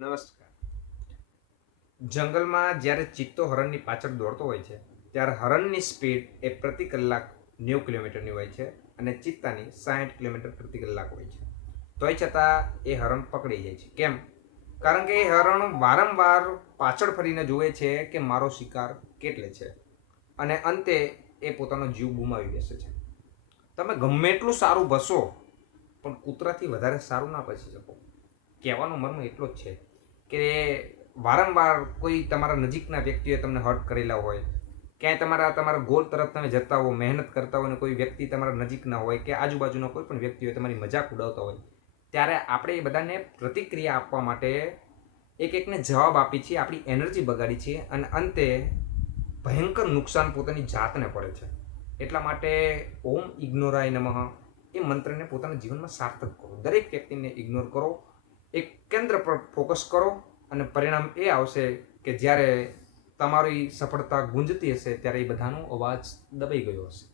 નમસ્કાર. જંગલમાં જ્યારે ચિત્તો હરણની પાછળ દોડતો હોય છે ત્યારે હરણની સ્પીડ એ પ્રતિ કલાક 90 કિલોમીટરની હોય છે અને ચિત્તાની 60 કિલોમીટર પ્રતિ કલાક હોય છે. તોય છતાં એ હરણ પકડી જાય છે. કેમ? કારણ કે એ હરણ વારંવાર પાછળ ફરીને જુએ છે કે મારો શિકાર કેટલે છે અને અંતે એ પોતાનો જીવ ગુમાવી બેસે છે. તમે ગમે એટલું સારું બસો પણ કૂતરાથી વધારે સારું ના બચી શકો. કહેવાનો મર્મ એટલો જ છે કે વારંવાર કોઈ તમારા નજીકના વ્યક્તિએ તમને હર્ટ કરેલા હોય, ક્યાંય તમારા ગોલ તરફ તમે જતા હો, મહેનત કરતા હોય અને કોઈ વ્યક્તિ તમારા નજીકના હોય કે આજુબાજુના કોઈ પણ વ્યક્તિ હોય તમારી મજાક ઉડાવતા હોય, ત્યારે આપણે એ બધાને પ્રતિક્રિયા આપવા માટે એકને જવાબ આપી છીએ, આપણી એનર્જી બગાડી છીએ અને અંતે ભયંકર નુકસાન પોતાની જાતને પડે છે. એટલા માટે ઓમ ઇગ્નોરાય નમઃ એ મંત્રને પોતાના જીવનમાં સાર્થક કરો. દરેક વ્યક્તિને ઇગ્નોર કરો, એક કેન્દ્ર પર ફોકસ કરો અને પરિણામ એ આવશે કે જ્યારે તમારી સફળતા ગુંજતી હશે ત્યારે એ બધાનો અવાજ દબાઈ ગયો હશે.